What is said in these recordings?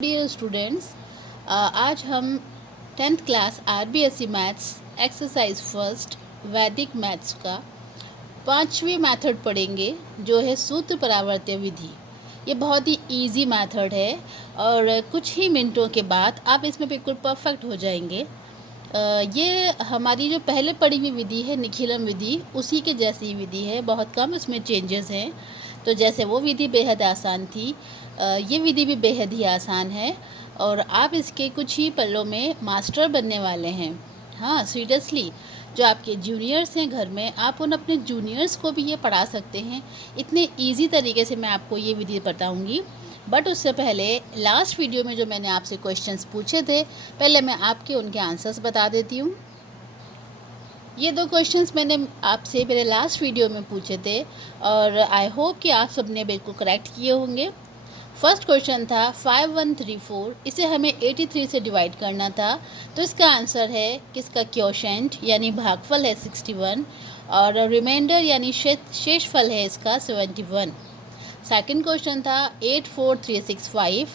Dear students, आज हम 10th class RBSE maths exercise first वैदिक मैथ्स का पांचवी मेथड पढ़ेंगे, जो है सूत्र परावर्त्य विधि। ये बहुत ही इजी मेथड है और कुछ ही मिनटों के बाद आप इसमें बिल्कुल परफेक्ट हो जाएंगे। ये हमारी जो पहले पढ़ी हुई विधि है निखिलम विधि, उसी के जैसी विधि है, बहुत कम इसमें चेंजेस हैं। तो जैसे वो विधि बेहद आसान थी, ये विधि भी बेहद ही आसान है और आप इसके कुछ ही पलों में मास्टर बनने वाले हैं। हाँ, सीरियसली, जो आपके जूनियर्स हैं घर में, आप उन अपने जूनियर्स को भी ये पढ़ा सकते हैं। इतने इजी तरीके से मैं आपको ये विधि बताऊंगी। बट उससे पहले लास्ट वीडियो में जो मैंने आपसे क्वेश्चंस पूछे थे, पहले मैं आपके उनके आंसर्स बता देती हूँ। ये दो क्वेश्चंस मैंने आपसे मेरे लास्ट वीडियो में पूछे थे और आई होप कि आप सबने बिल्कुल करेक्ट किए होंगे। फर्स्ट क्वेश्चन था 5134, इसे हमें 83 से डिवाइड करना था। तो इसका आंसर है कि इसका क्वोशेंट यानी भागफल है 61 और रिमाइंडर यानी शेषफल है इसका 71। सेकंड क्वेश्चन था 84365,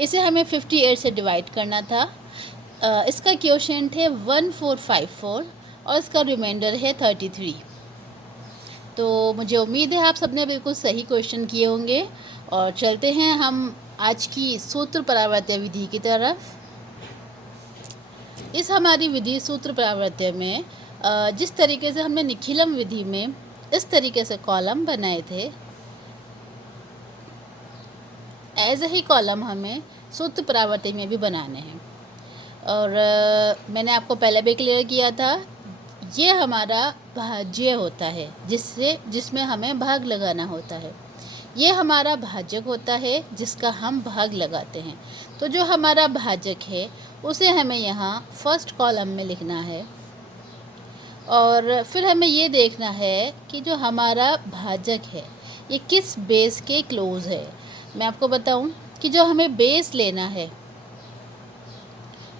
इसे हमें 58 से डिवाइड करना था। इसका क्वोशेंट है 1454 और इसका रिमाइंडर है 33। तो मुझे उम्मीद है आप सबने बिल्कुल सही क्वेश्चन किए होंगे और चलते हैं हम आज की सूत्र परावर्त्य विधि की तरफ। इस हमारी विधि सूत्र परावर्त्य में जिस तरीके से हमने निखिलम विधि में इस तरीके से कॉलम बनाए थे, ऐसे ही कॉलम हमें सूत्र परावर्त्य में भी बनाने हैं। और मैंने आपको पहले भी क्लियर किया था, ये हमारा भाज्य होता है जिसमें हमें भाग लगाना होता है। ये हमारा भाजक होता है जिसका हम भाग लगाते हैं। तो जो हमारा भाजक है उसे हमें यहाँ फर्स्ट कॉलम में लिखना है और फिर हमें ये देखना है कि जो हमारा भाजक है ये किस बेस के क्लोज है। मैं आपको बताऊं कि जो हमें बेस लेना है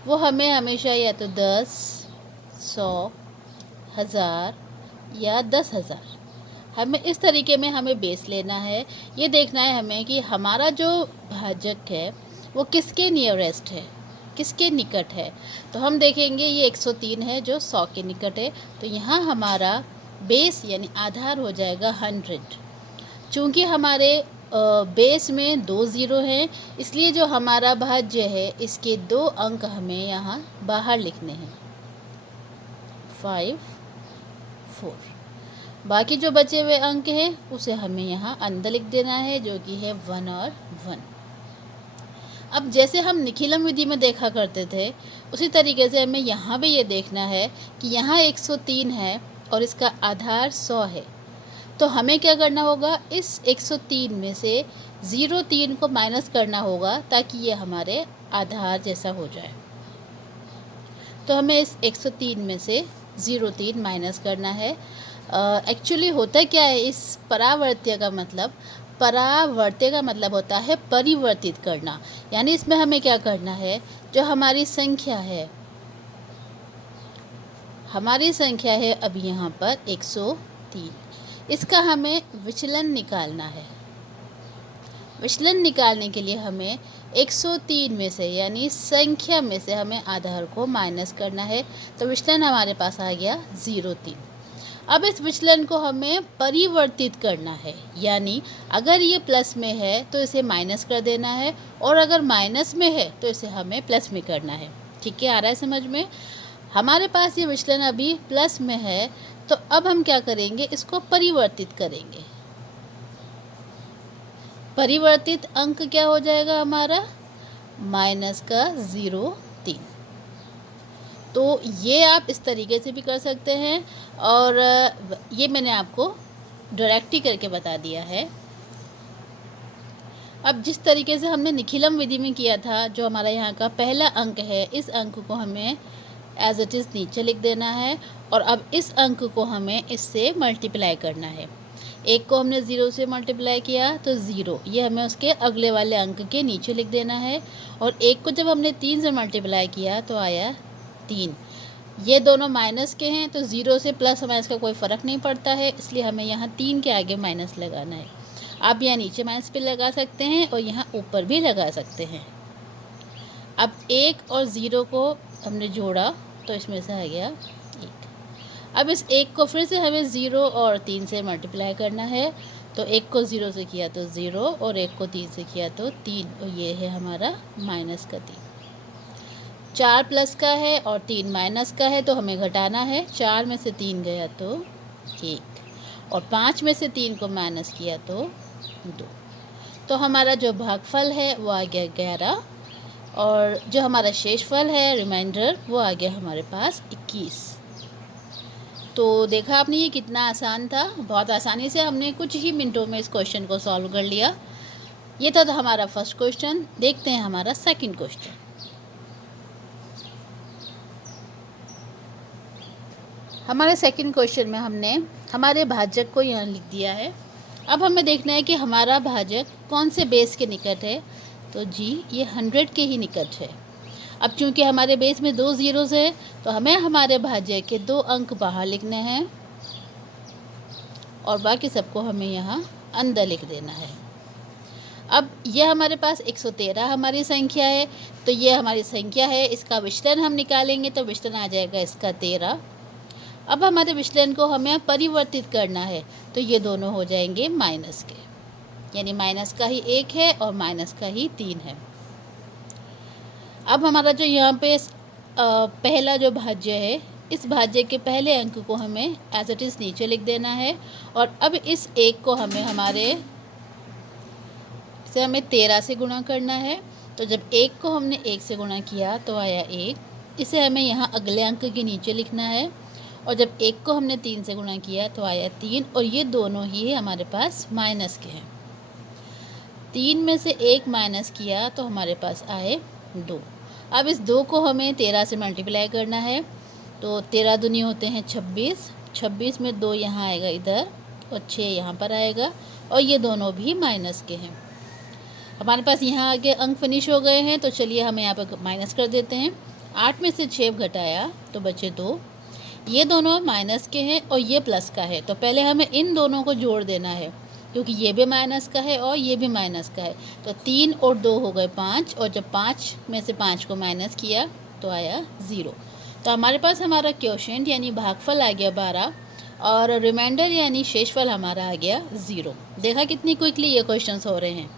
वो हमें हमेशा या तो 10, 100, 1000 या 10,000, हमें इस तरीके में हमें बेस लेना है। ये देखना है हमें कि हमारा जो भाजक है वो किसके नियरेस्ट है, किसके निकट है। तो हम देखेंगे ये 103 है जो 100 के निकट है। तो यहाँ हमारा बेस यानी आधार हो जाएगा 100। चूँकि हमारे बेस में 2 ज़ीरो हैं, इसलिए जो हमारा भाज्य है इसके 2 अंक हमें यहाँ बाहर लिखने हैं, 5, 4। बाकी जो बचे हुए अंक हैं उसे हमें यहाँ अंदर लिख देना है, जो कि है 1 और 1। अब जैसे हम निखिलम विधि में देखा करते थे, उसी तरीके से हमें यहाँ भी ये देखना है कि यहाँ 103 है और इसका आधार 100 है। तो हमें क्या करना होगा, इस 103 में से 03 को माइनस करना होगा ताकि ये हमारे आधार जैसा हो जाए। तो हमें इस 103 में से 03 माइनस करना है। एक्चुअली होता क्या है, इस परावर्त्य का मतलब होता है परिवर्तित करना। यानी इसमें हमें क्या करना है, जो हमारी संख्या है अभी यहाँ पर 103, इसका हमें विचलन निकालना है। विचलन निकालने के लिए हमें 103 में से यानी संख्या में से हमें आधार को माइनस करना है। तो विचलन हमारे पास आ गया 03। अब इस विचलन को हमें परिवर्तित करना है, यानी अगर ये प्लस में है तो इसे माइनस कर देना है और अगर माइनस में है तो इसे हमें प्लस में करना है। ठीक है, आ रहा है समझ में? हमारे पास ये विचलन अभी प्लस में है, तो अब हम क्या करेंगे, इसको परिवर्तित करेंगे। परिवर्तित अंक क्या हो जाएगा हमारा, माइनस का 03। तो ये आप इस तरीके से भी कर सकते हैं और ये मैंने आपको डायरेक्ट ही करके बता दिया है। अब जिस तरीके से हमने निखिलम विधि में किया था, जो हमारा यहाँ का पहला अंक है, इस अंक को हमें एज इट इज़ नीचे लिख देना है और अब इस अंक को हमें इससे मल्टीप्लाई करना है। एक को हमने 0 से मल्टीप्लाई किया तो 0, ये हमें उसके अगले वाले अंक के नीचे लिख देना है। और एक को जब हमने 3 से मल्टीप्लाई किया तो आया 3। ये दोनों माइनस के हैं, तो 0 से प्लस हमें इसका कोई फ़र्क नहीं पड़ता है, इसलिए हमें यहाँ 3 के आगे माइनस लगाना है। आप यहाँ नीचे माइनस पे लगा सकते हैं और यहाँ ऊपर भी लगा सकते हैं। अब 1 और 0 को हमने जोड़ा तो इसमें से आ गया 1। अब इस 1 को फिर से हमें 0 और 3 से मल्टीप्लाई करना है। तो 1 को 0 से किया तो 0 और 1 को 3 से किया तो 3, और ये है हमारा माइनस का 3। 4 प्लस का है और 3 माइनस का है, तो हमें घटाना है। 4 में से 3 गया तो 1, और 5 में से 3 को माइनस किया तो 2। तो हमारा जो भागफल है वो आ गया 11, और जो हमारा शेषफल है रिमाइंडर वो आ गया हमारे पास 21। तो देखा आपने ये कितना आसान था। बहुत आसानी से हमने कुछ ही मिनटों में इस क्वेश्चन को सॉल्व कर लिया। ये था हमारा फर्स्ट क्वेश्चन। देखते हैं हमारा सेकंड क्वेश्चन। हमारे सेकंड क्वेश्चन में हमने हमारे भाजक को यहाँ लिख दिया है। अब हमें देखना है कि हमारा भाजक कौन से बेस के निकट है। तो जी ये 100 के ही निकट है। अब चूंकि हमारे बेस में 2 ज़ीरोज़ है तो हमें हमारे भाज्य के 2 अंक बाहर लिखने हैं और बाकी सबको हमें यहाँ अंदर लिख देना है। अब यह हमारे पास 113 हमारी संख्या है, तो ये हमारी संख्या है। इसका विचलन हम निकालेंगे तो विचलन आ जाएगा इसका 13। अब हमारे विचलन को हमें परिवर्तित करना है, तो ये दोनों हो जाएंगे माइनस के, यानी माइनस का ही 1 है और माइनस का ही 3 है। अब हमारा जो यहाँ पे पहला जो भाज्य है, इस भाज्य के पहले अंक को हमें एज इट इज़ नीचे लिख देना है, और अब इस 1 को हमें हमें 13 से गुणा करना है। तो जब 1 को हमने 1 से गुणा किया तो आया 1। इसे हमें यहाँ अगले अंक के नीचे लिखना है, और जब 1 को हमने 3 से गुणा किया तो आया 3, और ये दोनों ही हमारे पास माइनस के हैं। 3 में से 1 माइनस किया तो हमारे पास आए 2। अब इस 2 को हमें 13 से मल्टीप्लाई करना है, तो 13 दूनी होते हैं 26। 26 में 2 यहाँ आएगा इधर और 6 यहाँ पर आएगा, और ये दोनों भी माइनस के हैं। हमारे पास यहाँ आगे अंक फिनिश हो गए हैं, तो चलिए हम यहाँ पर माइनस कर देते हैं। 8 में से 6 घटाया तो बचे 2। ये दोनों माइनस के हैं और ये प्लस का है, तो पहले हमें इन दोनों को जोड़ देना है, क्योंकि ये भी माइनस का है और ये भी माइनस का है। तो 3 और 2 हो गए 5, और जब 5 में से 5 को माइनस किया तो आया 0। तो हमारे पास हमारा क्वोशिएंट यानी भागफल आ गया 12, और रिमाइंडर यानी शेषफल हमारा आ गया 0। देखा कितनी क्विकली ये क्वेश्चंस हो रहे हैं।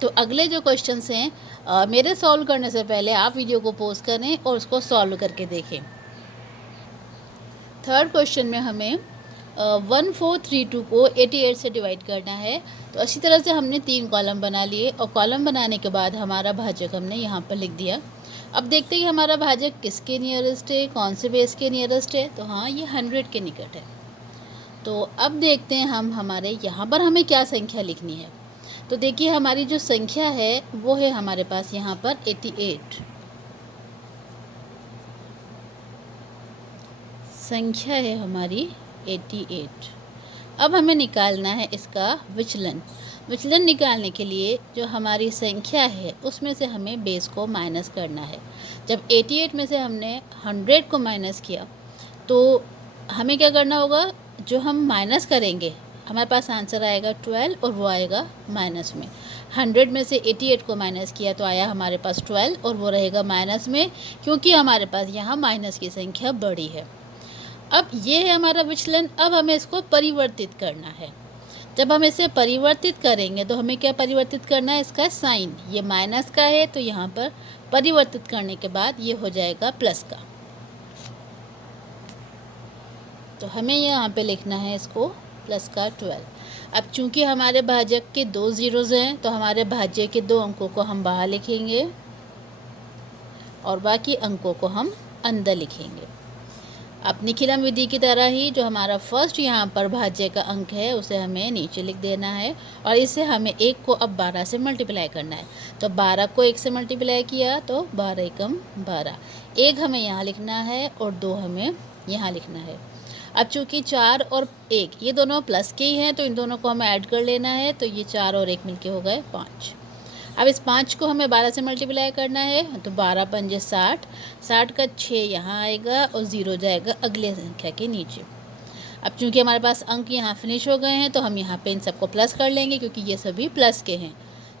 तो अगले जो क्वेश्चंस हैं मेरे सॉल्व करने से पहले आप वीडियो को पॉज करें और उसको सॉल्व करके देखें। थर्ड क्वेश्चन में हमें 1432 को 88 से डिवाइड करना है। तो अच्छी तरह से हमने 3 कॉलम बना लिए, और कॉलम बनाने के बाद हमारा भाजक हमने यहाँ पर लिख दिया। अब देखते हैं कि हमारा भाजक किसके नियरेस्ट है, कौन से बेस के नियरेस्ट है। तो हाँ, ये 100 के निकट है। तो अब देखते हैं हम हमारे यहाँ पर हमें क्या संख्या लिखनी है। तो देखिए हमारी जो संख्या है वो है हमारे पास यहाँ पर 88। संख्या है हमारी 88। अब हमें निकालना है इसका विचलन। विचलन निकालने के लिए जो हमारी संख्या है उसमें से हमें बेस को माइनस करना है। जब 88 में से हमने 100 को माइनस किया तो हमें क्या करना होगा, जो हम माइनस करेंगे हमारे पास आंसर आएगा 12, और वो आएगा माइनस में। 100 में से 88 को माइनस किया तो आया हमारे पास 12, और वो रहेगा माइनस में, क्योंकि हमारे पास यहाँ माइनस की संख्या बड़ी है। अब ये है हमारा विचलन। अब हमें इसको परिवर्तित करना है। जब हम इसे परिवर्तित करेंगे तो हमें क्या परिवर्तित करना है, इसका साइन। ये माइनस का है तो यहाँ पर परिवर्तित करने के बाद ये हो जाएगा प्लस का। तो हमें यहाँ पे लिखना है इसको प्लस का 12। अब चूंकि हमारे भाजक के 2 ज़ीरोज़ हैं तो हमारे भाज्य के 2 अंकों को हम बाहर लिखेंगे और बाकी अंकों को हम अंदर लिखेंगे। अब निखिलम विधि की तरह ही जो हमारा फर्स्ट यहाँ पर भाज्य का अंक है उसे हमें नीचे लिख देना है, और इसे हमें 1 को अब 12 से मल्टीप्लाई करना है। तो 12 को 1 से मल्टीप्लाई किया तो 12 एकम 12। 1 हमें यहाँ लिखना है और 2 हमें यहाँ लिखना है। अब चूँकि 4 और 1 ये दोनों प्लस के ही हैं तो इन दोनों को हमें ऐड कर लेना है। तो ये 4 और 1 मिलके हो गए 5। अब इस 5 को हमें 12 से मल्टीप्लाई करना है, तो 12 पंजे 60। 60 का 6 यहाँ आएगा और 0 जाएगा अगले संख्या के नीचे। अब चूँकि हमारे पास अंक यहाँ फिनिश हो गए हैं तो हम यहाँ पे इन सबको प्लस कर लेंगे, क्योंकि ये सभी प्लस के हैं।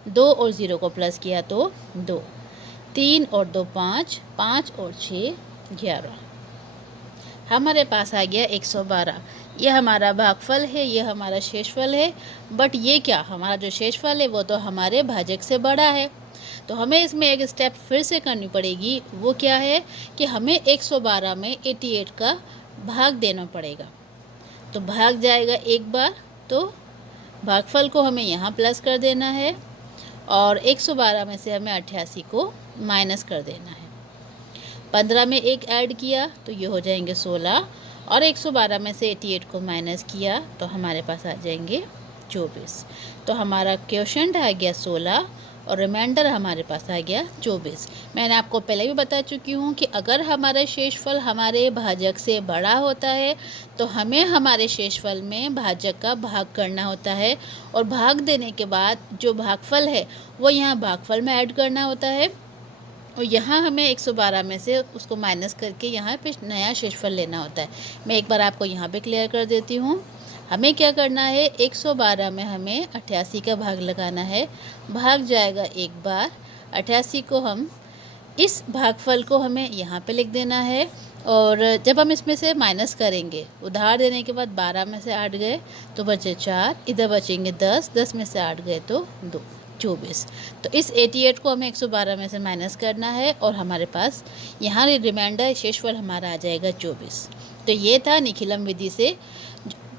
2 और 0 को प्लस किया तो 2, 3 और 2 5, 5 और 6 11, हमारे पास आ गया 112। ये हमारा भागफल है, ये हमारा शेषफल है। बट ये क्या, हमारा जो शेषफल है वो तो हमारे भाजक से बड़ा है। तो हमें इसमें एक स्टेप फिर से करनी पड़ेगी। वो क्या है कि हमें 112 में 88 का भाग देना पड़ेगा। तो भाग जाएगा एक बार, तो भागफल को हमें यहाँ प्लस कर देना है और 112 में से हमें 88 को माइनस कर देना है। 15 में एक ऐड किया तो ये हो जाएंगे 16 और 112 में से 88 को माइनस किया तो हमारे पास आ जाएंगे 24। तो हमारा क्वोशंट आ गया 16 और रिमाइंडर हमारे पास आ गया 24। मैंने आपको पहले भी बता चुकी हूँ कि अगर हमारा शेषफल हमारे भाजक से बड़ा होता है तो हमें हमारे शेषफल में भाजक का भाग करना होता है और भाग देने के बाद जो भागफल है वो यहाँ भागफल में ऐड करना होता है और यहाँ हमें 112 में से उसको माइनस करके यहाँ पे नया शेषफल लेना होता है। मैं एक बार आपको यहाँ पे क्लियर कर देती हूँ। हमें क्या करना है, 112 में हमें 88 का भाग लगाना है। भाग जाएगा एक बार, 88 को हम इस भागफल को हमें यहाँ पे लिख देना है और जब हम इसमें से माइनस करेंगे, उधार देने के बाद 12 में से 8 गए तो बचे 4, इधर बचेंगे 10, 10 में से 8 गए तो 2, 24। तो इस 88 को हमें 112 में से माइनस करना है और हमारे पास यहाँ रिमाइंडर शेषफल हमारा आ जाएगा 24। तो ये था निखिलम विधि से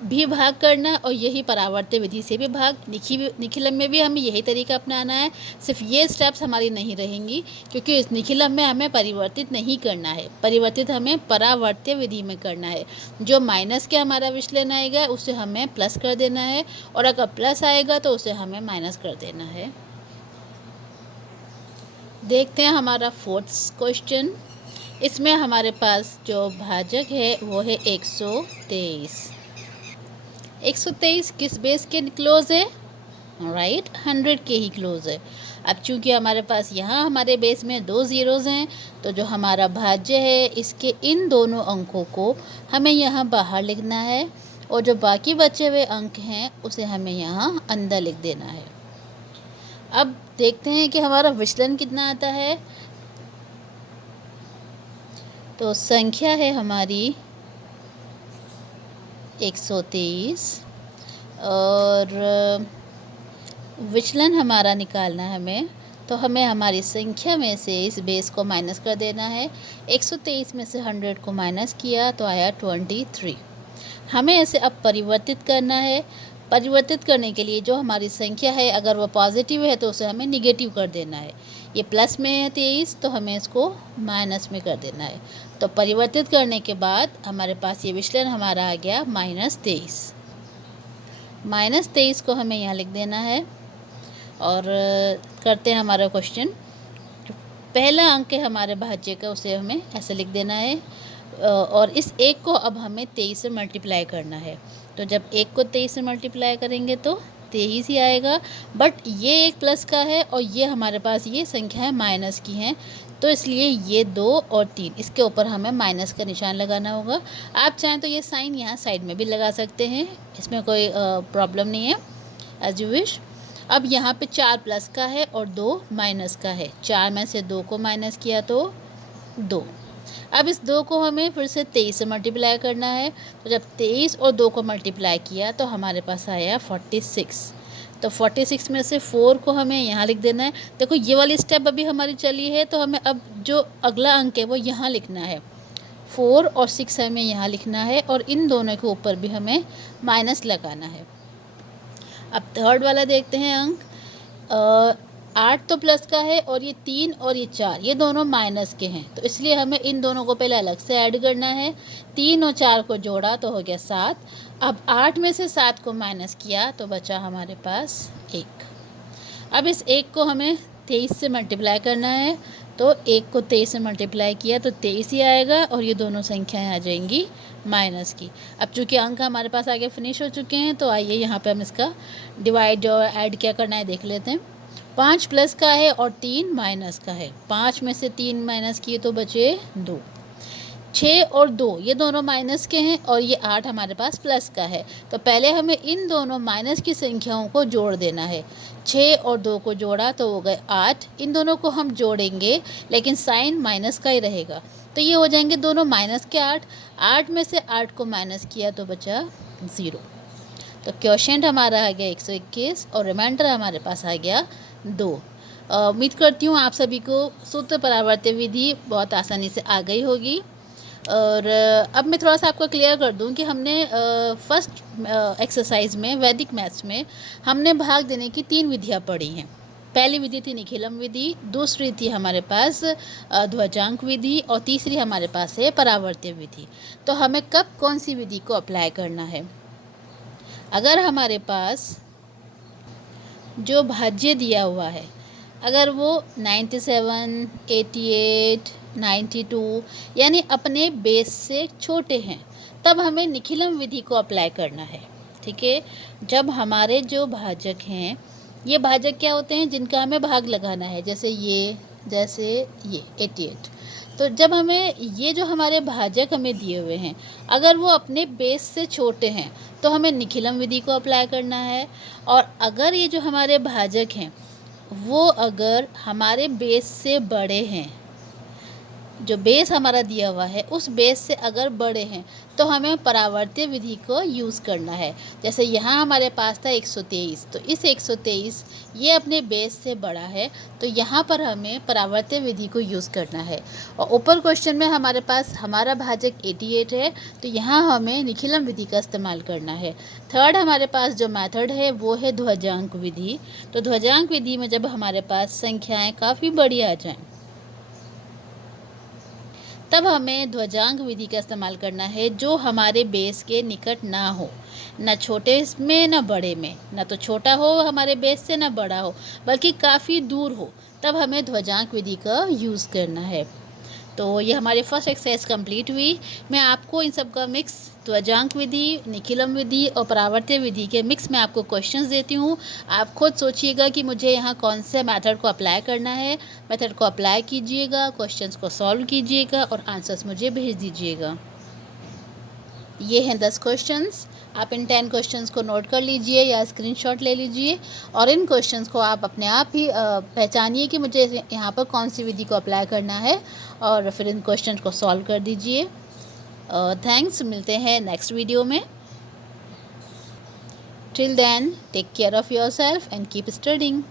भी भाग करना और यही परावर्त्य विधि से भी भाग। निखिलम में भी हमें यही तरीका अपनाना है, सिर्फ ये स्टेप्स हमारी नहीं रहेंगी क्योंकि इस निखिलम में हमें परिवर्तित नहीं करना है, परिवर्तित हमें परावर्त्य विधि में करना है। जो माइनस के हमारा विचलन आएगा उसे हमें प्लस कर देना है और अगर प्लस आएगा तो उसे हमें माइनस कर देना है। देखते हैं हमारा 4th क्वेश्चन। इसमें हमारे पास जो भाजक है वो है 123। 123 किस बेस के क्लोज है, राइट, 100 के ही क्लोज है। अब चूंकि हमारे पास यहाँ हमारे बेस में 2 ज़ीरोज़ हैं तो जो हमारा भाज्य है इसके इन दोनों अंकों को हमें यहाँ बाहर लिखना है और जो बाकी बचे हुए अंक हैं उसे हमें यहाँ अंदर लिख देना है। अब देखते हैं कि हमारा विचलन कितना आता है। तो संख्या है हमारी 123 और विचलन हमारा निकालना है हमें, तो हमें हमारी संख्या में से इस बेस को माइनस कर देना है। 123 में से 100 को माइनस किया तो आया 23। हमें इसे अब परिवर्तित करना है। परिवर्तित करने के लिए जो हमारी संख्या है अगर वो पॉजिटिव है तो उसे हमें निगेटिव कर देना है। ये प्लस में है 23 तो हमें इसको माइनस में कर देना है। तो परिवर्तित करने के बाद हमारे पास ये विचलन हमारा आ गया -23। -23 को हमें यहाँ लिख देना है और करते हैं हमारा क्वेश्चन। पहला अंक है हमारे भाज्य का उसे हमें ऐसे लिख देना है और इस 1 को अब हमें 23 से मल्टीप्लाई करना है। तो जब 1 को 23 से मल्टीप्लाई करेंगे तो 23 ही आएगा। बट ये एक प्लस का है और ये हमारे पास ये संख्याएं माइनस की हैं तो इसलिए ये 2 और 3 इसके ऊपर हमें माइनस का निशान लगाना होगा। आप चाहें तो ये साइन यहाँ साइड में भी लगा सकते हैं, इसमें कोई प्रॉब्लम नहीं है, एज यू विश। अब यहाँ पे 4 प्लस का है और 2 माइनस का है। 4 में से 2 को माइनस किया तो 2। अब इस 2 को हमें फिर से 23 से मल्टीप्लाई करना है। तो जब 23 और 2 को मल्टीप्लाई किया तो हमारे पास आया 46। तो 46 में से 4 को हमें यहाँ लिख देना है। देखो ये वाली स्टेप अभी हमारी चली है तो हमें अब जो अगला अंक है वो यहाँ लिखना है। 4 और 6 हमें यहाँ लिखना है और इन दोनों के ऊपर भी हमें माइनस लगाना है। अब थर्ड वाला देखते हैं अंक। 8 तो प्लस का है और ये 3 और ये 4 ये दोनों माइनस के हैं तो इसलिए हमें इन दोनों को पहले अलग से ऐड करना है। 3 और 4 को जोड़ा तो हो गया 7। अब 8 में से 7 को माइनस किया तो बचा हमारे पास 1। अब इस 1 को हमें 23 से मल्टीप्लाई करना है। तो 1 को 23 से मल्टीप्लाई किया तो 23 ही आएगा और ये दोनों संख्याएं आ जाएंगी माइनस की। अब चूँकि अंक हमारे पास आगे फिनिश हो चुके हैं तो आइए यहाँ पे हम इसका डिवाइड और ऐड क्या करना है देख लेते हैं। 5 प्लस का है और 3 माइनस का है। 5 में से 3 माइनस किए तो बचे 2। 6 और 2 ये दोनों माइनस के हैं और ये 8 हमारे पास प्लस का है। तो पहले हमें इन दोनों माइनस की संख्याओं को जोड़ देना है। 6 और 2 को जोड़ा तो हो गए 8। इन दोनों को हम जोड़ेंगे लेकिन साइन माइनस का ही रहेगा, तो ये हो जाएंगे दोनों माइनस के 8। 8 में से 8 को माइनस किया तो बचा 0। तो क्वोशिएंट हमारा आ गया 121 और रिमाइंडर हमारे पास आ गया 2। उम्मीद करती हूँ आप सभी को सूत्र परावर्त्य विधि बहुत आसानी से आ गई होगी। और अब मैं थोड़ा सा आपको क्लियर कर दूं कि हमने फर्स्ट एक्सरसाइज में वैदिक मैथ्स में हमने भाग देने की 3 विधियां पढ़ी हैं। पहली विधि थी निखिलम विधि, दूसरी थी हमारे पास ध्वजांक विधि और तीसरी हमारे पास है परावर्त्य विधि। तो हमें कब कौन सी विधि को अप्लाई करना है? अगर हमारे पास जो भाज्य दिया हुआ है, अगर वो 97, 88, 92 यानी अपने बेस से छोटे हैं, तब हमें निखिलम विधि को अप्लाई करना है। ठीक है, जब हमारे जो भाजक हैं, ये भाजक क्या होते हैं जिनका हमें भाग लगाना है, जैसे ये 88। तो जब हमें ये जो हमारे भाजक हमें दिए हुए हैं, अगर वो अपने बेस से छोटे हैं तो हमें निखिलम विधि को अप्लाई करना है। और अगर ये जो हमारे भाजक हैं वो अगर हमारे बेस से बड़े हैं, जो बेस हमारा दिया हुआ है उस बेस से अगर बड़े हैं, तो हमें परावर्त्य विधि को यूज़ करना है। जैसे यहाँ हमारे पास था 123, तो इस 123 ये अपने बेस से बड़ा है, तो यहाँ पर हमें परावर्त्य विधि को यूज़ करना है। और ऊपर क्वेश्चन में हमारे पास हमारा भाजक 88 है, तो यहाँ हमें निखिलम विधि का इस्तेमाल करना है। थर्ड हमारे पास जो मेथड है वो है ध्वजांक विधि। तो ध्वजांक विधि में जब हमारे पास संख्याएँ काफ़ी बड़ी आ जाएँ, तब हमें ध्वजांक विधि का इस्तेमाल करना है, जो हमारे बेस के निकट ना हो, ना छोटे में ना बड़े में, ना तो छोटा हो हमारे बेस से ना बड़ा हो, बल्कि काफ़ी दूर हो, तब हमें ध्वजांक विधि का यूज़ करना है। तो ये हमारी फर्स्ट एक्सरसाइज कंप्लीट हुई। मैं आपको इन सब का मिक्स ध्वजांक विधि, निखिलम विधि और परावर्त्य विधि के मिक्स में आपको क्वेश्चंस देती हूँ। आप खुद सोचिएगा कि मुझे यहाँ कौन से मेथड को अप्लाई करना है। मेथड को अप्लाई कीजिएगा, क्वेश्चंस को सॉल्व कीजिएगा और आंसर्स मुझे भेज दीजिएगा। ये हैं 10 क्वेश्चंस। आप इन 10 क्वेश्चंस को नोट कर लीजिए या स्क्रीनशॉट ले लीजिए और इन क्वेश्चंस को आप अपने आप ही पहचानिए कि मुझे यहाँ पर कौन सी विधि को अप्लाई करना है, और फिर इन क्वेश्चंस को सॉल्व कर दीजिए। थैंक्स, मिलते हैं नेक्स्ट वीडियो में। Till then take care of yourself and keep studying.